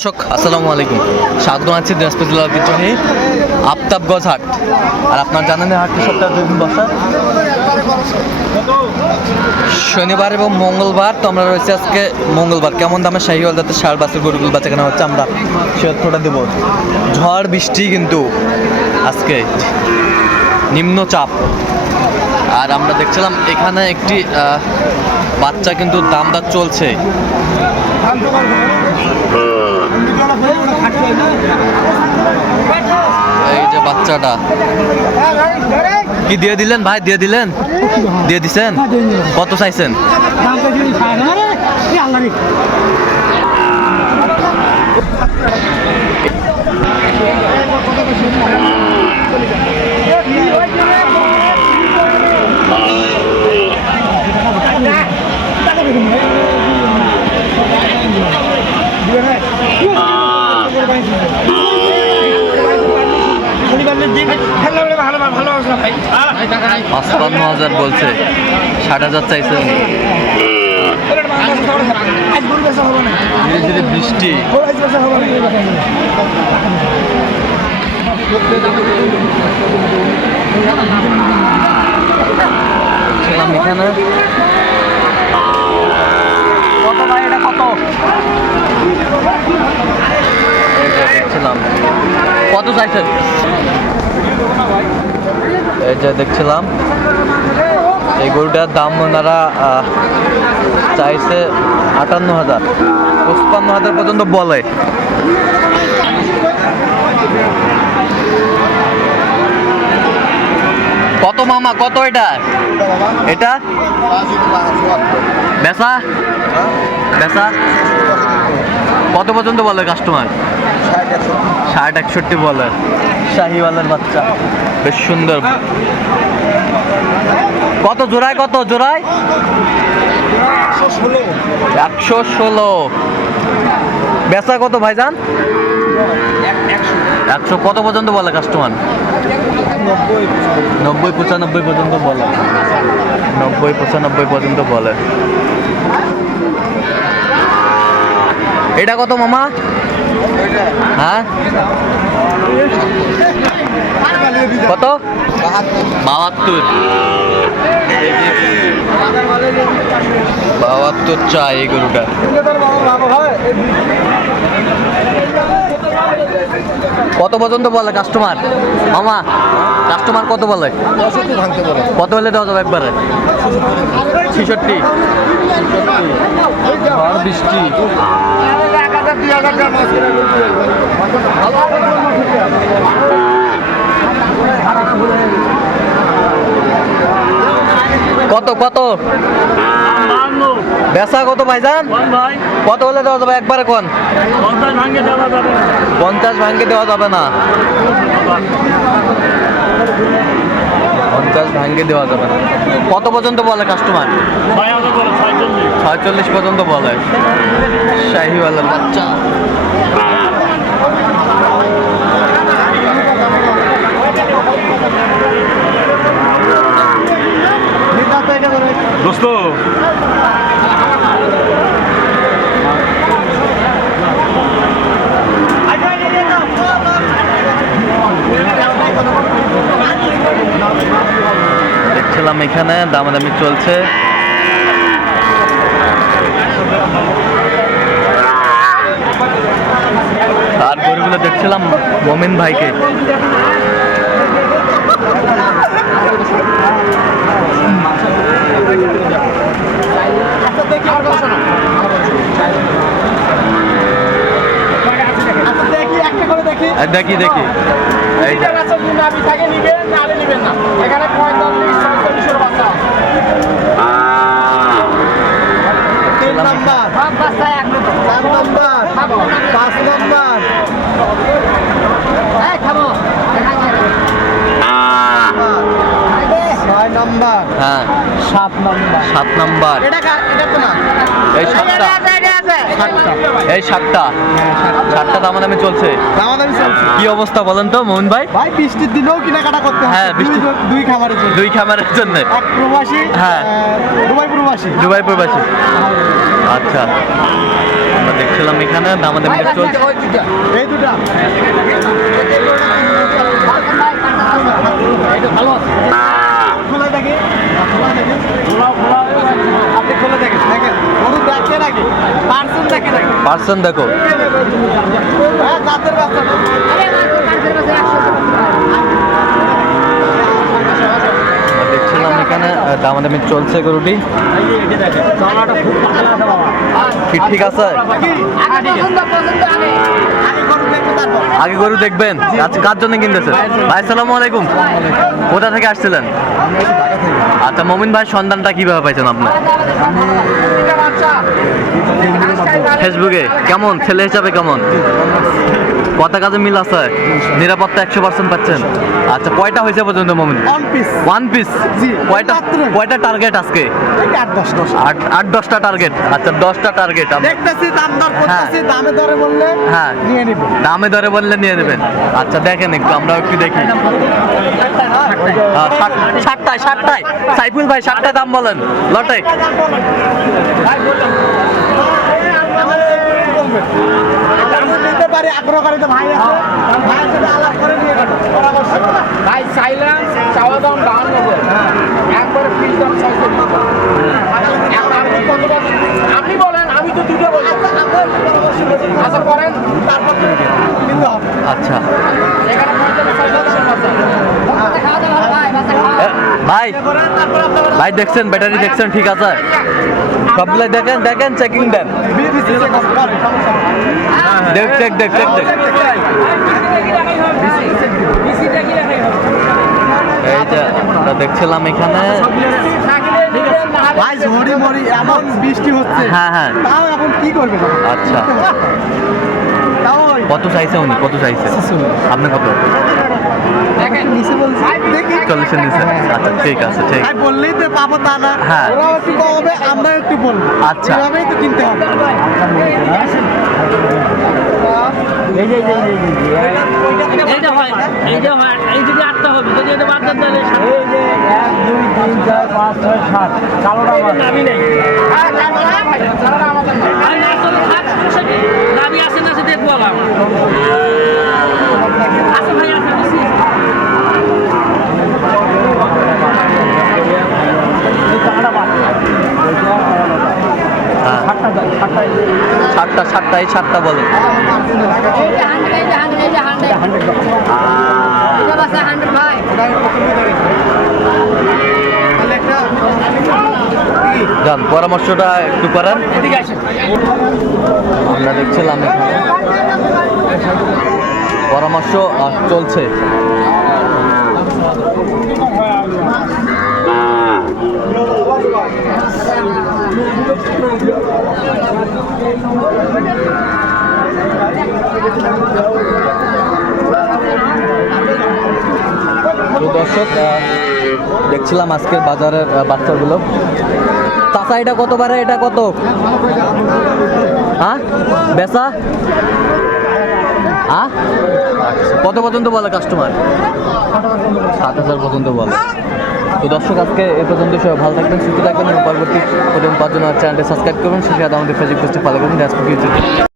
দর্শক, আসসালামু আলাইকুম। স্বাগত আছি দিনাজপুর জেলার ঐতিহ্যবাহী আফতাবগঞ্জ হাট। আর আপনার জানেন হাটটি সপ্তাহে দুই দিন বসা। শনিবার এবং মঙ্গলবার তো আমরা রয়েছে আজকে মঙ্গলবার। কেমন দামে শাহিওয়াল যাতে সার বাসের গরুগুলো বাচ্চা কেনা হচ্ছে আমরা সে দেবো। ঝড়, বৃষ্টি কিন্তু আজকে নিম্নচাপ। আর আমরা দেখছিলাম এখানে একটি বাচ্চা কিন্তু দাম দাম চলছে। এই যে বাচ্চাটা। কি দিয়ে দিলেন ভাই? দিয়ে দিলেন? দিয়ে দিছেন? কত চাইছেন? পাঁচপান্ন হাজার বলছে। ষাট হাজার ধীরে ধীরে বৃষ্টি। এখানে। কত ভাই এটা কত? এই যে দেখছিলাম। কত চাইছেন? এই যে দেখছিলাম, এই গরুটার দাম ওনারা চাইছে আটান্ন হাজার পঁচপান্ন হাজার পর্যন্ত বলে। কত মামা, কত এটা? এটা? বেচা? বেচা? কত পর্যন্ত বলে কাস্টমার ষাট একষট্টি বলে শাহিওয়ালের বাচ্চা। বেশ সুন্দর। কত জোড়ায় কত জোড়ায়? একশো ষোলো। বেচা কত ভাইজান? একশো। কত পর্যন্ত বলে কাস্টমার? নব্বই পঁচানব্বই পর্যন্ত বলে। নব্বই পঁচানব্বই পর্যন্ত বলে। এটা কত মামা? হ্যাঁ? কত? বাহাত্তর। বাহাত্তর চাই এই গরুটা। কত পর্যন্ত বলে কাস্টমার মামা কাস্টমার কত বলে? কত হলে দেওয়া যাবে একবারে? ছেষট্টি। কত কত? বেচা কত ভাইজান? কত হলে দেওয়া যাবে? একবারে কোন? পঞ্চাশ ভাঙ্গে দেওয়া যাবে না। পঞ্চাশ ভাঙ্গে দেওয়া যাবে না। কত পর্যন্ত বলে কাস্টমার ছয়চল্লিশ পর্যন্ত বলে। শাহিওয়ালার বাচ্চা। দেখছিলাম এখানে দামাদামি চলছে। আর গরুগুলো দেখছিলাম মমিন ভাইকে। আর দেখি দেখি। এই যে তিন নাম্বার চার নাম্বার পাঁচ নাম্বার ছয় নাম্বার হ্যাঁ সাত নাম্বার। সাত নাম্বার। এটা কার- এটা তো না। এই সাতটা। এই সাতটা। সাতটা। দামাদামি চলছে। দামাদামি চলছে। কি অবস্থা বলেন তো মোহন ভাই? ভাই বৃষ্টির দিনেও কেনাকাটা করতে হয় হ্যাঁ, বৃষ্টি- দুই- খামারের জন্য। দুই খামারের জন্য। এক প্রবাসী হ্যাঁ। দুবাই প্রবাসী। দুবাই প্রবাসী। আচ্ছা। আমরা দেখছিলাম এখানে আমাদের চলছে। এই দুটা। খোলা পার্সন দেখো হ্যাঁ দেখছিলাম এখানে দামাদামি চলছে গরুটি। ঠিক ঠিক আছে? আগে গরু দেখবেন। আচ্ছা কার জন্য কিনতেছেন? ভাই সালামু আলাইকুম। কোথা থেকে আসছিলেন? আচ্ছা মমিন ভাই সন্ধানটা কীভাবে পাইছেন আপনার? ফেসবুকে? কেমন? ছেলে হিসাবে কেমন? কথা কাজে মিল আছে? নিরাপত্তা একশো পার্সেন্ট পাচ্ছেন। আচ্ছা কয়টা হয়েছে পর্যন্ত মমিন? ওয়ান পিস জি, কয়টা কয়টা টার্গেট আজকে? আট দশ দশ। আট আট দশটা টার্গেট আচ্ছা দশটা টার্গেট দেখতেছি দাম দর করতেছি দামে দরে বললে হ্যাঁ। নিয়ে নিব। দামে দরে বললে নিয়ে নেবেন। আচ্ছা দেখেন একটু আমরাও একটু দেখি। ষাটটায় ষাটটায়। সাইফুল ভাই ষাটটায় দাম বলেন। লটে। নিতে পারি আগ্রহকারীতে ভাই আছে। ভাইয়ের সাথে আলাপ করে নিয়ে পরামর্শ ভাই চাইলাম চাওয়া দাম বাহান্ন করে একবারে ফিল দাম এখন আপনি কত বলেন? আপনি বলেন আমি তো দুটো বলি। আচ্ছা করেন তারপর আচ্ছা। দাম আছে। এ, ভাই ভাই দেখছেন ব্যাটারি দেখছেন ঠিক আছে? সবগুলাই দেখেন দেখেন চেকিং দেন। দেখ দেখ দেখ দেখ দেখ। এই যে আমরা দেখছিলাম এখানে। ভাই ঝড়ি মরি এমন বৃষ্টি হচ্ছে। হ্যাঁ হ্যাঁ। তাও এখন কি করবে আচ্ছা। কত চাইছে উনি? কত চাইছে? আপনি কত? চল্লিশের নিচে আচ্ছা ঠিক আছে ঠিক। ভাই বললেই তো পাবো তা না। হ্যাঁ। ওরাও একটু কমবে আমরাও একটু বলব। আচ্ছা। এভাবেই তো কিনতে হবে। এইটা হয় এইটা হয় এই যদি আটটা হবে। যদি এটা বাদ দেন তাহলে নামি নেই। আর দাম না? নামি দেখব আছে ভাই দিছি। হ্যাঁ সাতটা সাতটা এই সাতটা তাহলে যান পরামর্শটা একটু করেন। আমরা দেখছিলাম পরামর্শ চলছে। দর্শক দেখছিলাম আজকের বাজারের বাচ্চাগুলো। চাচা, এটা কত বারে? এটা কত? হ্যাঁ বেচা? হ্যাঁ কত পর্যন্ত বলে কাস্টমার সাত হাজার পর্যন্ত বলে। তো দর্শক, আজকে এ পর্যন্ত সবাই ভালো থাকবেন, সুস্থ থাকবেন এবং পরবর্তী প্রথম পাঁচজন চ্যানেলটি সাবস্ক্রাইব করবেন। সেখানে আমাদের ফেসবুক পেজটি ফলো করবেন।